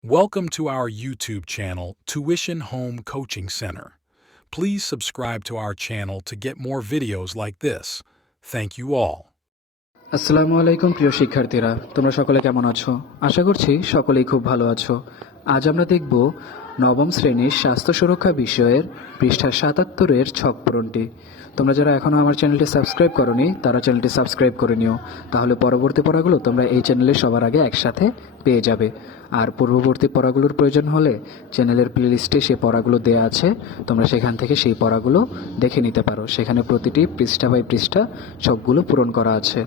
Welcome to our YouTube channel, Tuition Home Coaching Center. Please subscribe to our channel to get more videos like this. Thank you all. আসসালামু আলাইকুম প্রিয় শিক্ষার্থীরা তোমরা সকলে কেমন আছো আশা করছি সকলেই খুব ভালো আছো আজ আমরা দেখব নবম শ্রেণির স্বাস্থ্য সুরক্ষা বিষয়ের পৃষ্ঠা সাতাত্তরের ছক পূরণটি। তোমরা যারা এখনও আমার চ্যানেলটি সাবস্ক্রাইব করনি, তারা চ্যানেলটি সাবস্ক্রাইব করে নিও। তাহলে পরবর্তী পড়াগুলো তোমরা এই চ্যানেলে সবার আগে একসাথে পেয়ে যাবে। আর পূর্ববর্তী পড়াগুলোর প্রয়োজন হলে চ্যানেলের প্লেলিস্টে সেই পড়াগুলো দেওয়া আছে, তোমরা সেখান থেকে সেই পড়াগুলো দেখে নিতে পারো। সেখানে প্রতিটি পৃষ্ঠা বাই পৃষ্ঠা সবগুলো পূরণ করা আছে।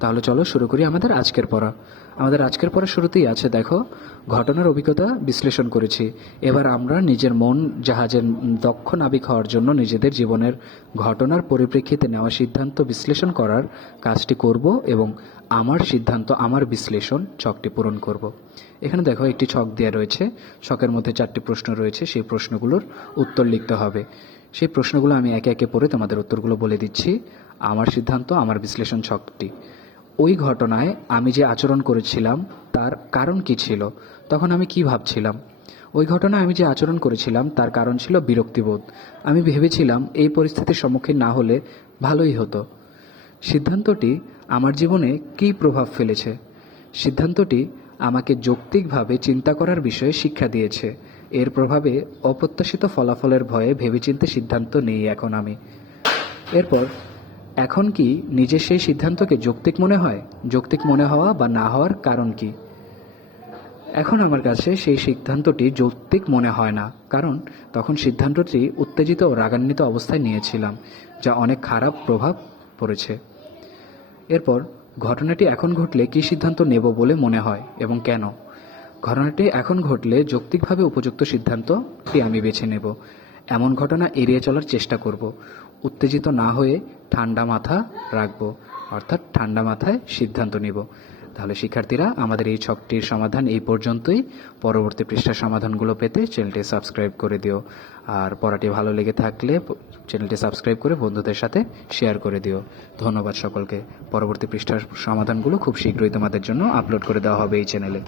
তাহলে চলো শুরু করি আমাদের আজকের পড়া। আমাদের আজকের পড়া শুরুতেই আছে, দেখো, ঘটনার অভিজ্ঞতা বিশ্লেষণ করেছি। এবার আমরা নিজের মন জাহাজের দক্ষ নাবিক হওয়ার জন্য নিজেদের জীবনের ঘটনার পরিপ্রেক্ষিতে নেওয়া সিদ্ধান্ত বিশ্লেষণ করার কাজটি করব এবং আমার সিদ্ধান্ত, আমার বিশ্লেষণ ছকটি পূরণ করব। এখানে দেখো, একটি ছক দেওয়া রয়েছে। ছকের মধ্যে চারটি প্রশ্ন রয়েছে। সেই প্রশ্নগুলোর উত্তর লিখতে হবে। সেই প্রশ্নগুলো আমি একে একে পড়ে তোমাদের উত্তরগুলো বলে দিচ্ছি। আমার সিদ্ধান্ত, আমার বিশ্লেষণ ছকটি ওই ঘটনায় আমি যে আচরণ করেছিলাম, তার কারণ কি ছিল? তখন আমি কি ভাবছিলাম? ওই ঘটনায় আমি যে আচরণ করেছিলাম, তার কারণ ছিল বিরক্তিবোধ। আমি ভেবেছিলাম এই পরিস্থিতির সম্মুখীন না হলে ভালোই হতো। সিদ্ধান্তটি আমার জীবনে কী প্রভাব ফেলেছে? সিদ্ধান্তটি আমাকে যৌক্তিকভাবে চিন্তা করার বিষয়ে শিক্ষা দিয়েছে। এর প্রভাবে অপ্রত্যাশিত ফলাফলের ভয়ে ভেবেচিন্তে সিদ্ধান্ত নেই এখন আমি। এরপর এখন কি নিজের সেই সিদ্ধান্তকে যৌক্তিক মনে হয়? যৌক্তিক মনে হওয়া বা না হওয়ার কারণ কি? এখন আমার কাছে সেই সিদ্ধান্তটি যৌক্তিক মনে হয় না, কারণ তখন সিদ্ধান্তটি উত্তেজিত ও রাগান্বিত অবস্থায় নিয়েছিলাম, যা অনেক খারাপ প্রভাব পড়েছে। এরপর, ঘটনাটি এখন ঘটলে কী সিদ্ধান্ত নেব বলে মনে হয় এবং কেন? ঘটনাটি এখন ঘটলে যৌক্তিকভাবে উপযুক্ত সিদ্ধান্তটি আমি বেছে নেব। এমন ঘটনা এড়িয়ে চলার চেষ্টা করব। উত্তেজিত না হয়ে ঠান্ডা মাথা রাখব, অর্থাৎ ঠান্ডা মাথায় সিদ্ধান্ত নিব। তাহলে শিক্ষার্থীরা, আমাদের এই ছকটির সমাধান এই পর্যন্তই। পরবর্তী পৃষ্ঠার সমাধানগুলো পেতে চ্যানেলটি সাবস্ক্রাইব করে দিও। আর পড়াটি ভালো লেগে থাকলে চ্যানেলটি সাবস্ক্রাইব করে বন্ধুদের সাথে শেয়ার করে দিও। ধন্যবাদ সকলকে। পরবর্তী পৃষ্ঠার সমাধানগুলো খুব শীঘ্রই তোমাদের জন্য আপলোড করে দেওয়া হবে এই চ্যানেলে।